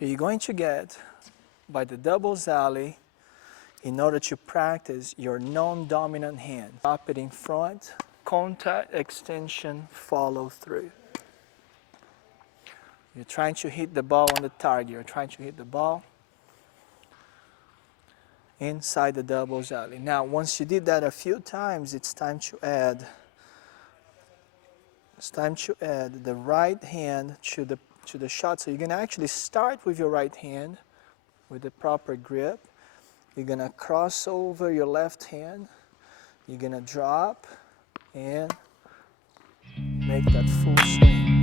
So you're going to get, by the doubles alley, in order to practice your non-dominant hand. Drop it in front, contact, extension, follow through. You're trying to hit the ball on the target. You're trying to hit the ball inside the doubles alley. Now, once you did that a few times, it's time to add the right hand to the shot. So you're going to actually start with your right hand with the proper grip. You're going to cross over your left hand. You're going to drop and make that full swing.